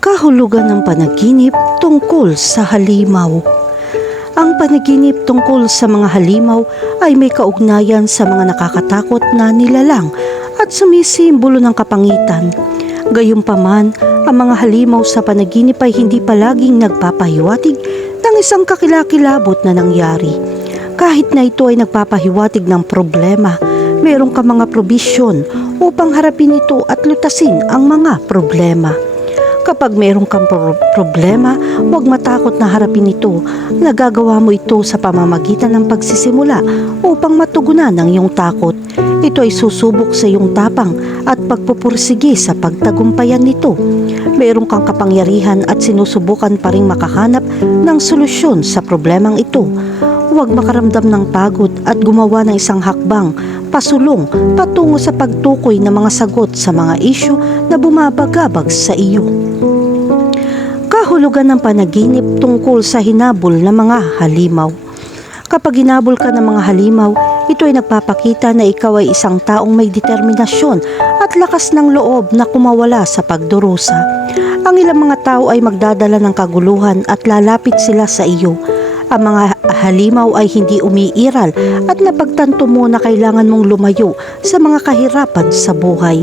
Kahulugan ng panaginip tungkol sa halimaw. Ang panaginip tungkol sa mga halimaw ay may kaugnayan sa mga nakakatakot na nilalang at sumisimbolo ng kapangitan. Gayunpaman, ang mga halimaw sa panaginip ay hindi palaging nagpapahiwatig ng isang kakilakilabot na nangyari. Kahit na ito ay nagpapahiwatig ng problema, meron ka mga probisyon upang harapin ito at lutasin ang mga problema. Kapag mayroong kang pro- problema, huwag matakot na harapin ito. Nagagawa mo ito sa pamamagitan ng pagsisimula upang matugunan ang iyong takot. Ito ay susubok sa iyong tapang at pagpupursige sa pagtagumpayan nito. Mayroong kang kapangyarihan at sinusubukan pa rin makahanap ng solusyon sa problemang ito. Huwag makaramdam ng pagod at gumawa ng isang hakbang, pasulong, patungo sa pagtukoy ng mga sagot sa mga isyu na bumabagabag sa iyo. Kahulugan ng panaginip tungkol sa hinabol ng mga halimaw. Kapag hinabol ka ng mga halimaw, ito ay nagpapakita na ikaw ay isang taong may determinasyon at lakas ng loob na kumawala sa pagdurusa. Ang ilang mga tao ay magdadala ng kaguluhan at lalapit sila sa iyo. Ang mga halimaw ay hindi umiiral at napagtanto mo na kailangan mong lumayo sa mga kahirapan sa buhay.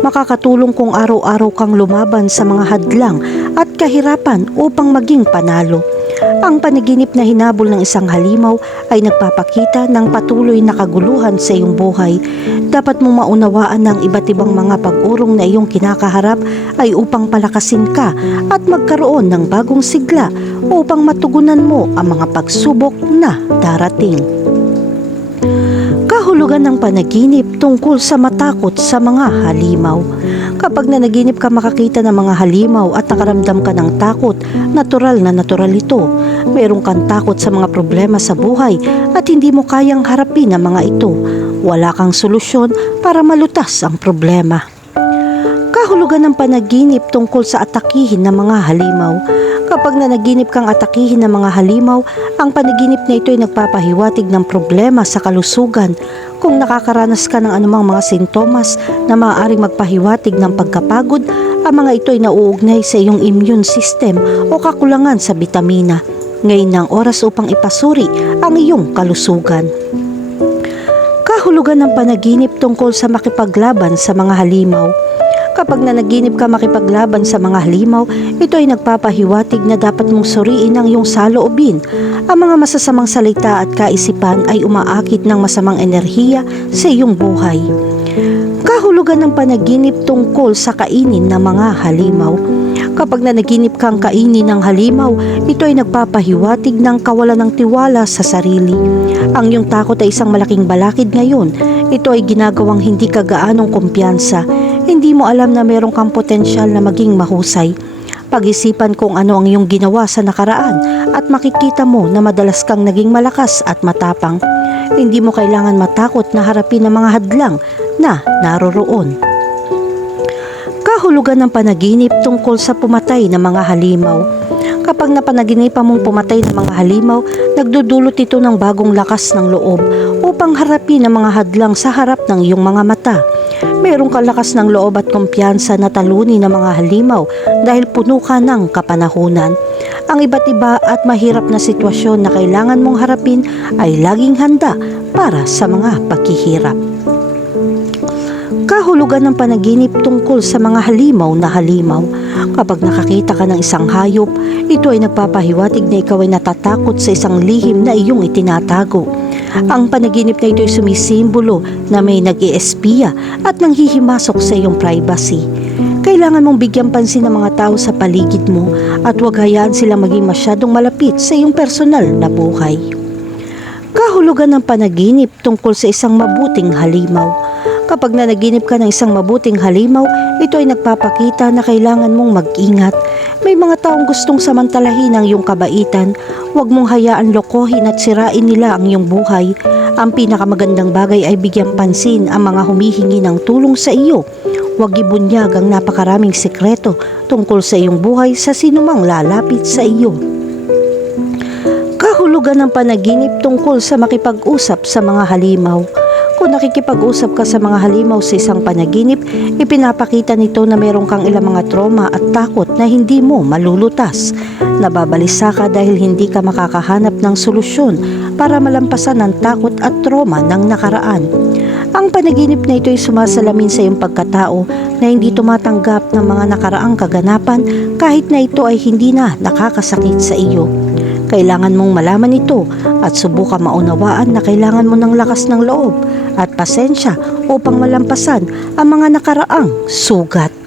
Makakatulong kung araw-araw kang lumaban sa mga hadlang at kahirapan upang maging panalo. Ang panaginip na hinabol ng isang halimaw ay nagpapakita ng patuloy na kaguluhan sa iyong buhay. Dapat mong maunawaan ng iba't ibang mga pag-urong na iyong kinakaharap ay upang palakasin ka at magkaroon ng bagong sigla upang matugunan mo ang mga pagsubok na darating. Kahulugan ng panaginip tungkol sa matakot sa mga halimaw. Kapag nanaginip ka makakita ng mga halimaw at nakaramdam ka ng takot, natural na natural ito. Meron kang takot sa mga problema sa buhay at hindi mo kayang harapin ang mga ito. Wala kang solusyon para malutas ang problema. Kahulugan ng panaginip tungkol sa atakihin ng mga halimaw. Kapag nanaginip kang atakihin ng mga halimaw, ang panaginip na ito ay nagpapahiwatig ng problema sa kalusugan. Kung nakakaranas ka ng anumang mga sintomas na maaaring magpahiwatig ng pagkapagod, ang mga ito ay nauugnay sa iyong immune system o kakulangan sa bitamina. Ngayon ng oras upang ipasuri ang iyong kalusugan. Kahulugan ng panaginip tungkol sa makipaglaban sa mga halimaw. Kapag nanaginip ka makipaglaban sa mga halimaw, ito ay nagpapahiwatig na dapat mong suriin ang iyong saloobin. Ang mga masasamang salita at kaisipan ay umaakit ng masamang enerhiya sa iyong buhay. Kahulugan ng panaginip tungkol sa kainin ng mga halimaw. Kapag nanaginip kang kainin ng halimaw, ito ay nagpapahiwatig ng kawalan ng tiwala sa sarili. Ang iyong takot ay isang malaking balakid ngayon. Ito ay ginagawang hindi ka gaanong kumpiyansa. Hindi mo alam na meron kang potensyal na maging mahusay. Pag-isipan kung ano ang iyong ginawa sa nakaraan at makikita mo na madalas kang naging malakas at matapang. Hindi mo kailangan matakot na harapin ang mga hadlang na naroroon. Kahulugan ng panaginip tungkol sa pumatay ng mga halimaw. Kapag napanaginipan mong pumatay ng mga halimaw, nagdudulot ito ng bagong lakas ng loob upang harapin ang mga hadlang sa harap ng iyong mga mata. Mayroong kalakas ng loob at kumpiyansa na talunin ng mga halimaw dahil puno ka ng kapanahunan. Ang iba't iba at mahirap na sitwasyon na kailangan mong harapin ay laging handa para sa mga paghihirap. Kahulugan ng panaginip tungkol sa mga halimaw na halimaw. Kapag nakakita ka ng isang hayop, ito ay nagpapahiwatig na ikaw ay natatakot sa isang lihim na iyong itinatago. Ang panaginip na ito ay sumisimbolo na may nag espiya at nanghihimasok sa iyong privacy. Kailangan mong bigyan pansin ng mga tao sa paligid mo at huwag hayaan silang maging masyadong malapit sa iyong personal na buhay. Kahulugan ng panaginip tungkol sa isang mabuting halimaw. Kapag nanaginip ka ng isang mabuting halimaw, ito ay nagpapakita na kailangan mong mag-ingat. May mga taong gustong samantalahin ang iyong kabaitan. Huwag mong hayaan lokohin at sirain nila ang iyong buhay. Ang pinakamagandang bagay ay bigyan pansin ang mga humihingi ng tulong sa iyo. Huwag ibunyag ang napakaraming sekreto tungkol sa iyong buhay sa sinumang lalapit sa iyo. Kahulugan ng panaginip tungkol sa makipag-usap sa mga halimaw. Kung nakikipag-usap ka sa mga halimaw sa isang panaginip, ipinapakita nito na meron kang ilang mga trauma at takot na hindi mo malulutas. Nababalisa ka dahil hindi ka makakahanap ng solusyon para malampasan ang takot at trauma ng nakaraan. Ang panaginip na ito ay sumasalamin sa iyong pagkatao na hindi tumatanggap ng mga nakaraang kaganapan kahit na ito ay hindi na nakakasakit sa iyo. Kailangan mong malaman ito at subukan maunawaan na kailangan mo ng lakas ng loob at pasensya upang malampasan ang mga nakaraang sugat.